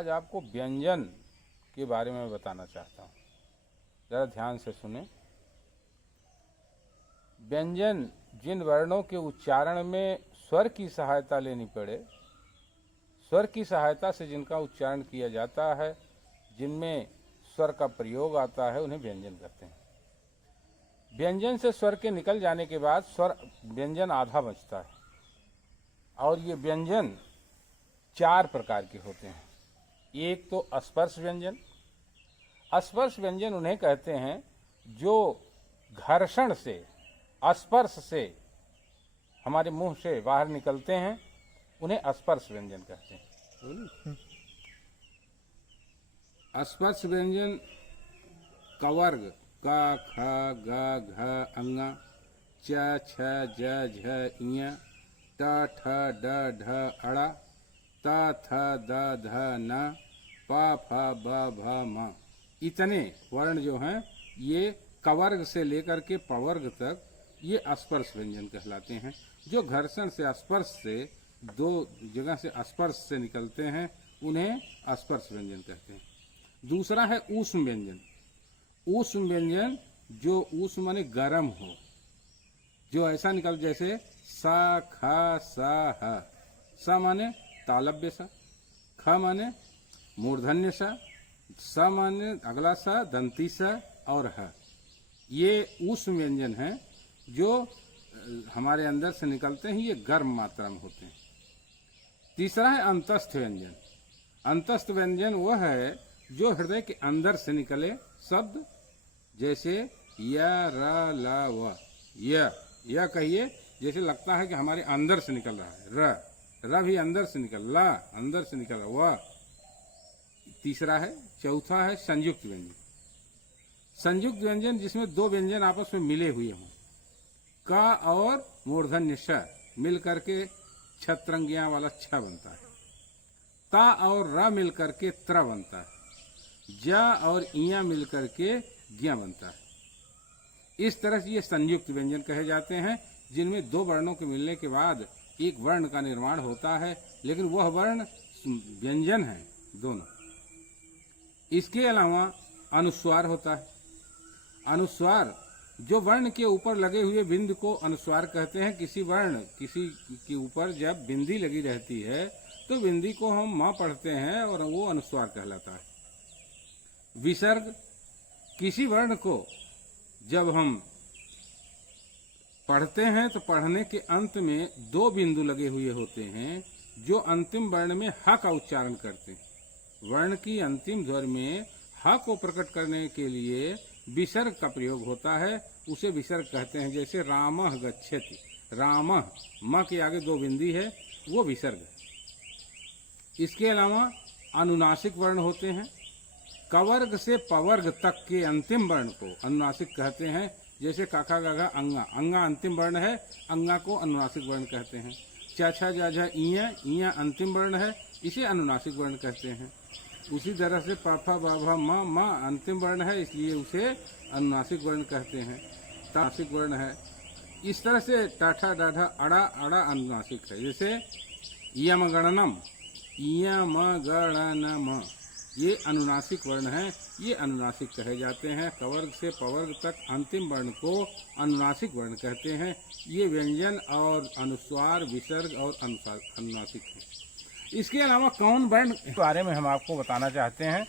आज आपको व्यंजन के बारे में बताना चाहता हूँ, ज़रा ध्यान से सुने। व्यंजन जिन वर्णों के उच्चारण में स्वर की सहायता लेनी पड़े, स्वर की सहायता से जिनका उच्चारण किया जाता है, जिनमें स्वर का प्रयोग आता है, उन्हें व्यंजन कहते हैं। व्यंजन से स्वर के निकल जाने के बाद स्वर व्यंजन आधा बचता है, और ये व्यंजन 4 प्रकार के होते हैं। एक तो स्पर्श व्यंजन। स्पर्श व्यंजन उन्हें कहते हैं जो घर्षण से, स्पर्श से हमारे मुंह से बाहर निकलते हैं, उन्हें स्पर्श व्यंजन कहते हैं। स्पर्श व्यंजन कवर्ग का, ख, ग, घ, अंगा, च, छ, ज, झ, इया, ट, ठ, ड, ढ, अड़ा, त, थ, द, ध, न, प, फ, ब, भ, म, इतने वर्ण जो हैं ये कवर्ग से लेकर के पवर्ग तक ये स्पर्श व्यंजन कहलाते हैं। जो घर्षण से, स्पर्श से, 2 जगह से स्पर्श से निकलते हैं, उन्हें स्पर्श व्यंजन कहते हैं। दूसरा है ऊष्म व्यंजन। ऊष्म व्यंजन, जो ऊष्म माने गर्म हो, जो ऐसा निकल जैसे सा, ख, सा, ह। सा माने तालव्य सा, ख माने मूर्धन्य सा, स माने अगला सा, दंती सा, और ह। ये ऊष्म व्यंजन हैं जो हमारे अंदर से निकलते हैं, ये गर्म मात्रा में होते हैं। तीसरा है अंतस्थ व्यंजन। अंतस्थ व्यंजन वह है जो हृदय के अंदर से निकले शब्द, जैसे य, र, ल, व। यह कहिए जैसे लगता है कि हमारे अंदर से निकल रहा है। र भी अंदर से निकल, ला अंदर से निकल, व। तीसरा है, चौथा है संयुक्त व्यंजन। संयुक्त व्यंजन जिसमें 2 व्यंजन आपस में मिले हुए हों, क और मूर्धन्य श मिल करके छत्रंगिया वाला छ बनता है। ता और र मिल करके त्र बनता है। ज और इया मिल करके ज्ञ बनता है। इस तरह से ये संयुक्त व्यंजन कहे जाते हैं, जिनमें 2 वर्णों के मिलने के बाद एक वर्ण का निर्माण होता है, लेकिन वह वर्ण व्यंजन है दोनों। इसके अलावा अनुस्वार होता है। अनुस्वार, जो वर्ण के ऊपर लगे हुए बिंदु को अनुस्वार कहते हैं। किसी वर्ण, किसी के ऊपर जब बिंदी लगी रहती है तो बिंदी को हम म पढ़ते हैं और वो अनुस्वार कहलाता है। विसर्ग, किसी वर्ण को जब हम पढ़ते हैं तो पढ़ने के अंत में 2 बिंदु लगे हुए होते हैं, जो अंतिम वर्ण में ह का उच्चारण करते हैं। वर्ण की अंतिम ध्वर में ह को प्रकट करने के लिए विसर्ग का प्रयोग होता है, उसे विसर्ग कहते हैं। जैसे रामः गच्छति, रामः, म के आगे 2 बिंदी है, वो विसर्ग है। इसके अलावा अनुनासिक वर्ण होते हैं। कवर्ग से पवर्ग तक के अंतिम वर्ण को अनुनासिक कहते हैं। जैसे काका गागा अंगा, अंगा अंतिम वर्ण है, अंगा को अनुनासिक वर्ण कहते हैं। चा, छा, जा, झा, इया, इया अंतिम वर्ण है, इसे अनुनासिक वर्ण कहते हैं। उसी तरह से प, फ, ब, भ, म अंतिम वर्ण है, इसलिए उसे अनुनासिक वर्ण कहते हैं। तासिक वर्ण है। इस तरह से टाठा, डाढ़ा, अड़ा, अड़ा अनुनासिक है। जैसे यम गणनम, यम गणनम, ये अनुनासिक वर्ण हैं, ये अनुनासिक कहे जाते हैं। कवर्ग से पवर्ग तक अंतिम वर्ण को अनुनासिक वर्ण कहते हैं। ये व्यंजन और अनुस्वार, विसर्ग और अनुनासिक हैं। इसके अलावा कौन वर्ण के बारे में हम आपको बताना चाहते हैं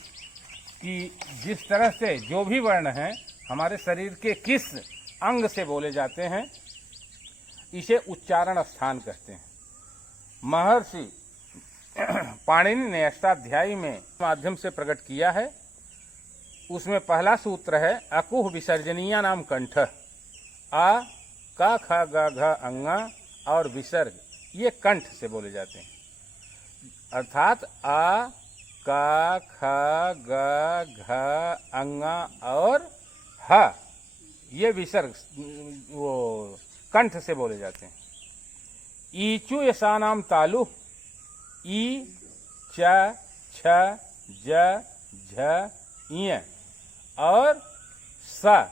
कि जिस तरह से जो भी वर्ण हैं हमारे शरीर के किस अंग से बोले जाते हैं, इसे उच्चारण स्थान कहते हैं। महर्षि पाणिनि ने अष्टाध्यायी में माध्यम से प्रकट किया है। उसमें पहला सूत्र है अकुह विसर्जनीय नाम कंठ। आ, का, ख, ग, घ, अंगा और विसर्ग ये कंठ से बोले जाते हैं। अर्थात आ, का, ख, ग, घ, अंगा और ह ये विसर्ग वो कंठ से बोले जाते हैं। ईचु यसा नाम तालु, ई, च, छ, ज, झ, इय और स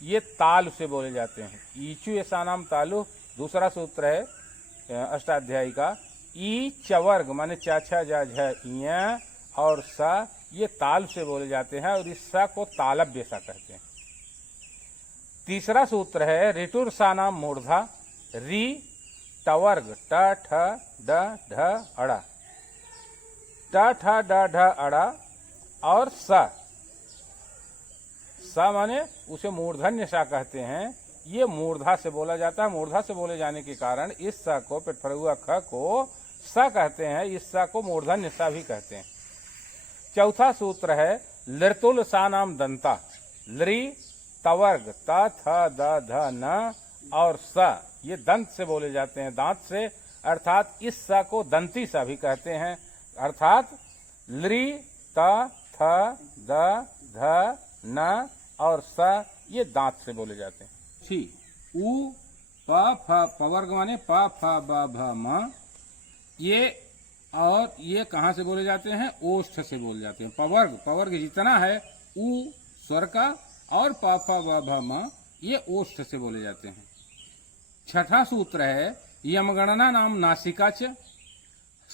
ये ताल से बोले जाते हैं। ईचु यसा नाम तालु दूसरा सूत्र है अष्टाध्यायी का। ई चवर्ग माने चा छा जा झ इया और सा ये ताल से बोले जाते हैं और इस सा को तालव्य सा कहते हैं। तीसरा सूत्र है ऋटुर सा नाम मूर्धा री टवर्ग ट ठ ड ढ अड़ा ट ठ ड ढ अड़ा और सा माने उसे मूर्धन्य सा कहते हैं। ये मूर्धा से बोला जाता है। मूर्धा से बोले जाने के कारण इस सा को पेटफरुआ ख को सा कहते हैं, इस सा को मूर्धन्य सा भी कहते हैं। चौथा सूत्र है लृतुल सा नाम दंता लृ तवर्ग त थ द ध न और स ये दंत से बोले जाते हैं, दांत से, अर्थात इस सा को दंती सा भी कहते हैं। अर्थात लृ त थ द ध न और स ये दांत से बोले जाते हैं। छी उ प फ पवर्ग माने प फ ब भ म ये और ये कहाँ से बोले जाते हैं? ओष्ठ से बोले जाते हैं। पवर्ग जितना है उ स्वर का और प फ ब भ म ये ओष्ठ से बोले जाते हैं। छठा सूत्र है यमगणना नाम नासिका च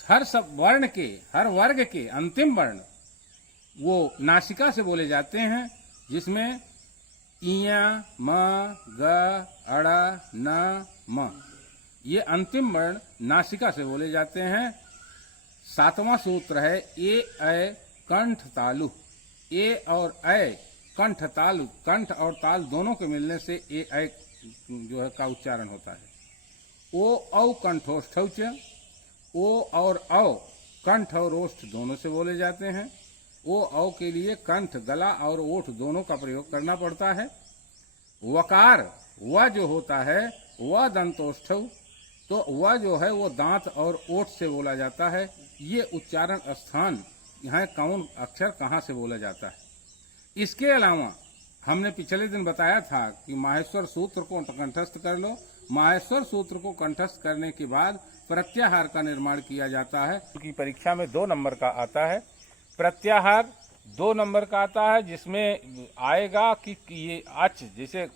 हर सब वर्ण के, हर वर्ग के अंतिम वर्ण वो नासिका से बोले जाते हैं, जिसमें इया म ग अड़ा न म ये अंतिम वर्ण नासिका से बोले जाते हैं। सातवां सूत्र है ए ऐ कंठ तालु। ए और ऐ कंठ तालु, कंठ और ताल दोनों के मिलने से ए ऐ जो है का उच्चारण होता है। ओ औ कंठोष्ठौच, ओ और औ कंठ और ओष्ठ दोनों से बोले जाते हैं। ओ औ के लिए कंठ, गला और ओठ दोनों का प्रयोग करना पड़ता है। वकार व जो होता है वह दंतोष्ठौ, तो वह जो है वो दांत और ओठ से बोला जाता है। ये उच्चारण स्थान यहाँ कौन अक्षर कहाँ से बोला जाता है। इसके अलावा हमने पिछले दिन बताया था कि माहेश्वर सूत्र को कंठस्थ कर लो। माहेश्वर सूत्र को कंठस्थ करने के बाद प्रत्याहार का निर्माण किया जाता है, क्योंकि परीक्षा में 2 नंबर का आता है। प्रत्याहार 2 नंबर का आता है, जिसमें आएगा कि ये अच जैसे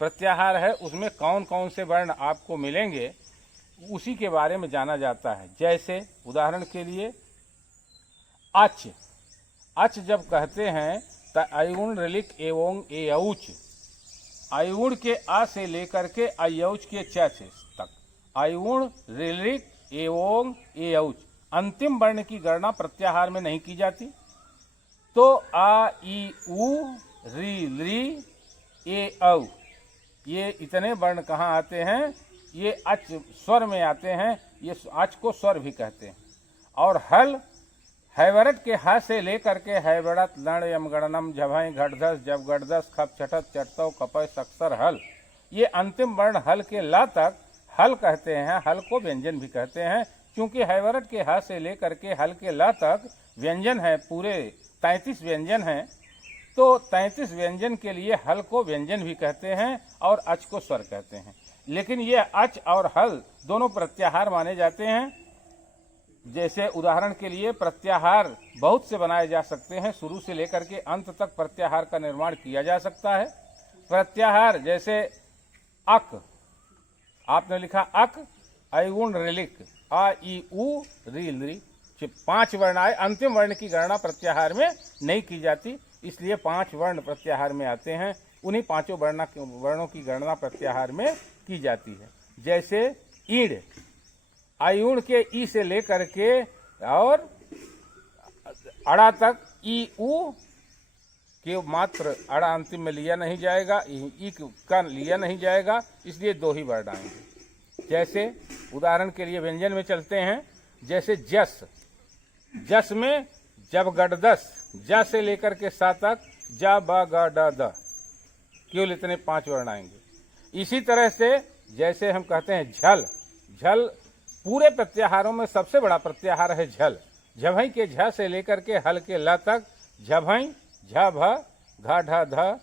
प्रत्याहार है उसमें कौन कौन से वर्ण आपको मिलेंगे, उसी के बारे में जाना जाता है। जैसे उदाहरण के लिए अच जब कहते हैं तो अयुण ऋलिक एवं एऔच, अयुण के अ से लेकर के अयौच के च तक, अयुण ऋलिक एवं एऔच अंतिम वर्ण की गणना प्रत्याहार में नहीं की जाती। तो आ ई उ री लृ ए औ ये इतने वर्ण कहाँ आते हैं? ये अच स्वर में आते हैं। ये अच को स्वर भी कहते हैं। और हल हैवरट के ह से लेकर के हैवड़त लण यमगणनम झभई घटधस जब गढ़दस खप छठत चटतौ कपय सक्सर हल, ये अंतिम वर्ण हल के ल तक हल कहते हैं। हल को व्यंजन भी कहते हैं, क्योंकि हैवरट के ह से लेकर के हल के ल तक व्यंजन है। पूरे 33 व्यंजन हैं, तो 33 व्यंजन के लिए हल को व्यंजन भी कहते हैं और अच को स्वर कहते हैं। लेकिन ये अच और हल दोनों प्रत्याहार माने जाते हैं। जैसे उदाहरण के लिए प्रत्याहार बहुत से बनाए जा सकते हैं, शुरू से लेकर के अंत तक प्रत्याहार का निर्माण किया जा सकता है। प्रत्याहार जैसे अक, आपने लिखा अक, अयुण ऋलिक, आ ई उ री लृ, 5 वर्ण आए। अंतिम वर्ण की गणना प्रत्याहार में नहीं की जाती, इसलिए 5 वर्ण प्रत्याहार में आते हैं। उन्हीं 5 वर्णों की गणना प्रत्याहार में की जाती है। जैसे ईड़, अयुण के ई से लेकर के और अड़ा तक ई उ के मात्र अड़ा अंतिम में लिया नहीं जाएगा, ई का लिया नहीं जाएगा, इसलिए 2 ही वर्ण आएंगे। जैसे उदाहरण के लिए व्यंजन में चलते हैं। जैसे जस, जस में जब गढ़दस, ज से लेकर के सा तक ज ब ग ड द, केवल इतने 5 वर्ण आएंगे। इसी तरह से जैसे हम कहते हैं झल, झल पूरे प्रत्याहारों में सबसे बड़ा प्रत्याहार है झल। झभई के झ से लेकर के हल के ल तक झभई, झ भ घ ढ ध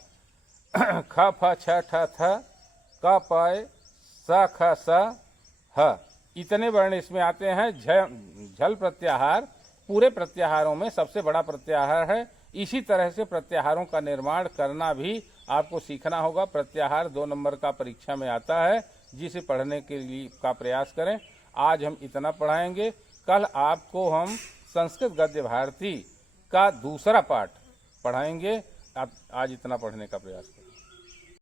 ख फ छ ठ थ क प स ख स ह, इतने वर्ण इसमें आते हैं। झल प्रत्याहार पूरे प्रत्याहारों में सबसे बड़ा प्रत्याहार है। इसी तरह से प्रत्याहारों का निर्माण करना भी आपको सीखना होगा। प्रत्याहार 2 नंबर का परीक्षा में आता है, जिसे पढ़ने के लिए का प्रयास करें। आज हम इतना पढ़ाएंगे। कल आपको हम संस्कृत गद्य भारती का दूसरा पाठ पढ़ाएंगे। आप आज इतना पढ़ने का प्रयास करें।